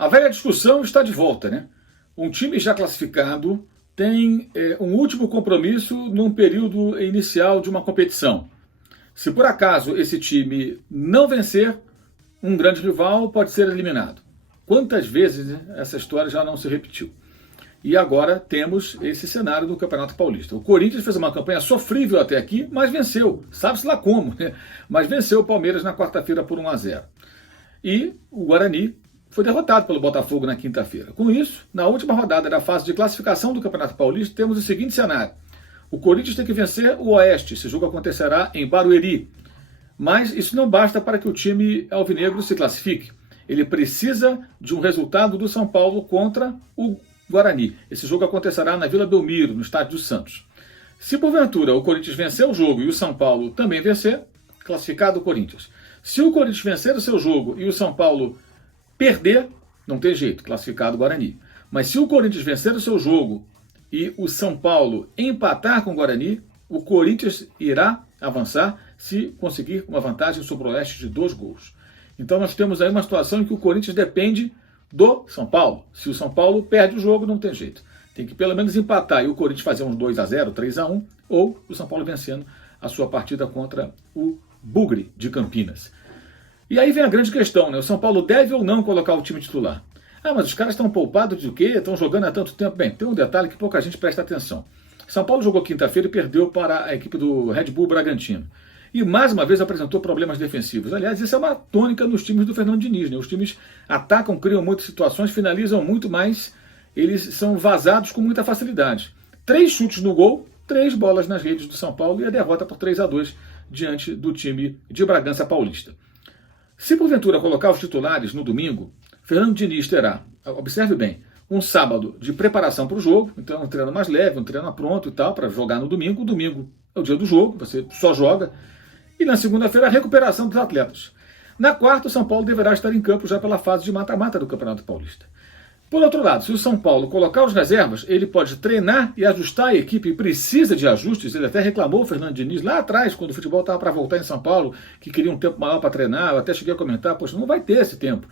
A velha discussão está de volta, né? Um time já classificado tem um último compromisso num período inicial de uma competição. Se por acaso esse time não vencer, um grande rival pode ser eliminado. Quantas vezes, né, essa história já não se repetiu? E agora temos esse cenário do Campeonato Paulista. O Corinthians fez uma campanha sofrível até aqui, mas venceu. Sabe-se lá como, né? Mas venceu o Palmeiras na quarta-feira por 1-0. E o Guarani foi derrotado pelo Botafogo na quinta-feira. Com isso, na última rodada da fase de classificação do Campeonato Paulista, temos o seguinte cenário. O Corinthians tem que vencer o Oeste. Esse jogo acontecerá em Barueri. Mas isso não basta para que o time alvinegro se classifique. Ele precisa de um resultado do São Paulo contra o Guarani. Esse jogo acontecerá na Vila Belmiro, no estádio do Santos. Se porventura o Corinthians vencer o jogo e o São Paulo também vencer, classificado o Corinthians. Se o Corinthians vencer o seu jogo e o São Paulo perder, não tem jeito, classificado o Guarani. Mas se o Corinthians vencer o seu jogo e o São Paulo empatar com o Guarani, o Corinthians irá avançar se conseguir uma vantagem sobre o Oeste de 2 gols. Então nós temos aí uma situação em que o Corinthians depende do São Paulo. Se o São Paulo perde o jogo, não tem jeito. Tem que pelo menos empatar e o Corinthians fazer uns 2-0, 3-1, ou o São Paulo vencendo a sua partida contra o Bugre de Campinas. E aí vem a grande questão, né? O São Paulo deve ou não colocar o time titular? Ah, mas os caras estão poupados de quê? Estão jogando há tanto tempo? Bem, tem um detalhe que pouca gente presta atenção. São Paulo jogou quinta-feira e perdeu para a equipe do Red Bull Bragantino. E mais uma vez apresentou problemas defensivos. Aliás, isso é uma tônica nos times do Fernando Diniz, né? Os times atacam, criam muitas situações, finalizam muito, mas eles são vazados com muita facilidade. 3 chutes no gol, 3 bolas nas redes do São Paulo e a derrota por 3-2 diante do time de Bragança Paulista. Se porventura colocar os titulares no domingo, Fernando Diniz terá, observe bem, um sábado de preparação para o jogo, então um treino mais leve, um treino pronto e tal, para jogar no domingo. O domingo é o dia do jogo, você só joga. E na segunda-feira a recuperação dos atletas. Na quarta, o São Paulo deverá estar em campo já pela fase de mata-mata do Campeonato Paulista. Por outro lado, se o São Paulo colocar os reservas, ele pode treinar e ajustar a equipe, precisa de ajustes. Ele até reclamou, o Fernando Diniz, lá atrás, quando o futebol estava para voltar em São Paulo, que queria um tempo maior para treinar. Eu até cheguei a comentar, poxa, não vai ter esse tempo.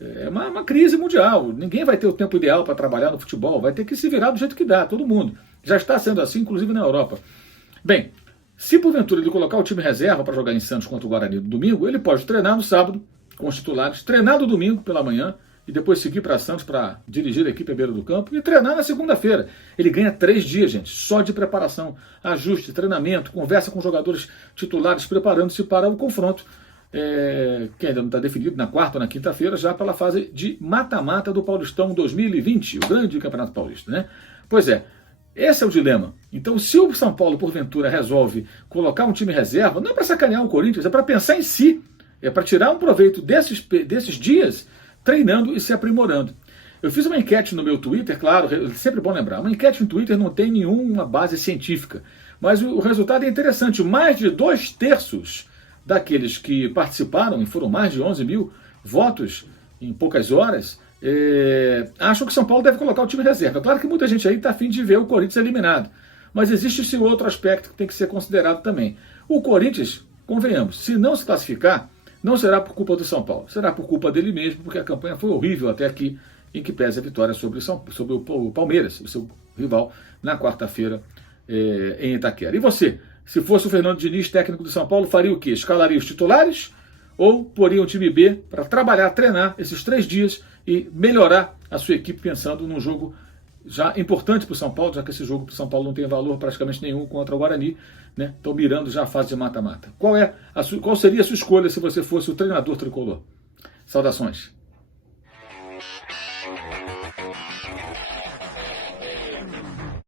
É uma crise mundial. Ninguém vai ter o tempo ideal para trabalhar no futebol. Vai ter que se virar do jeito que dá, todo mundo. Já está sendo assim, inclusive na Europa. Bem, se porventura ele colocar o time reserva para jogar em Santos contra o Guarani no domingo, ele pode treinar no sábado com os titulares, treinar no domingo pela manhã e depois seguir para Santos para dirigir a equipe à beira do campo e treinar na segunda-feira. Ele ganha 3 dias, gente, só de preparação, ajuste, treinamento, conversa com os jogadores titulares, preparando-se para o confronto, que ainda não está definido, na quarta ou na quinta-feira, já pela fase de mata-mata do Paulistão 2020, o grande Campeonato Paulista, né? Pois é, esse é o dilema. Então, se o São Paulo, porventura, resolve colocar um time reserva, não é para sacanear o Corinthians, é para pensar em si, é para tirar um proveito desses dias treinando e se aprimorando. Eu fiz uma enquete no meu Twitter, claro, é sempre bom lembrar, uma enquete no Twitter não tem nenhuma base científica, mas o resultado é interessante. Mais de 2/3 daqueles que participaram, e foram mais de 11 mil votos em poucas horas, acham que São Paulo deve colocar o time reserva. Claro que muita gente aí está a fim de ver o Corinthians eliminado, mas existe esse outro aspecto que tem que ser considerado também. O Corinthians, convenhamos, se não se classificar, não será por culpa do São Paulo, será por culpa dele mesmo, porque a campanha foi horrível até aqui, em que pese a vitória sobre o Palmeiras, o seu rival, na quarta-feira em Itaquera. E você, se fosse o Fernando Diniz, técnico do São Paulo, faria o quê? Escalaria os titulares ou poria um time B para trabalhar, treinar esses 3 dias e melhorar a sua equipe pensando num jogo já importante para o São Paulo, já que esse jogo para o São Paulo não tem valor praticamente nenhum contra o Guarani, né? Estão mirando já a fase de mata-mata. Qual seria a sua escolha se você fosse o treinador tricolor? Saudações.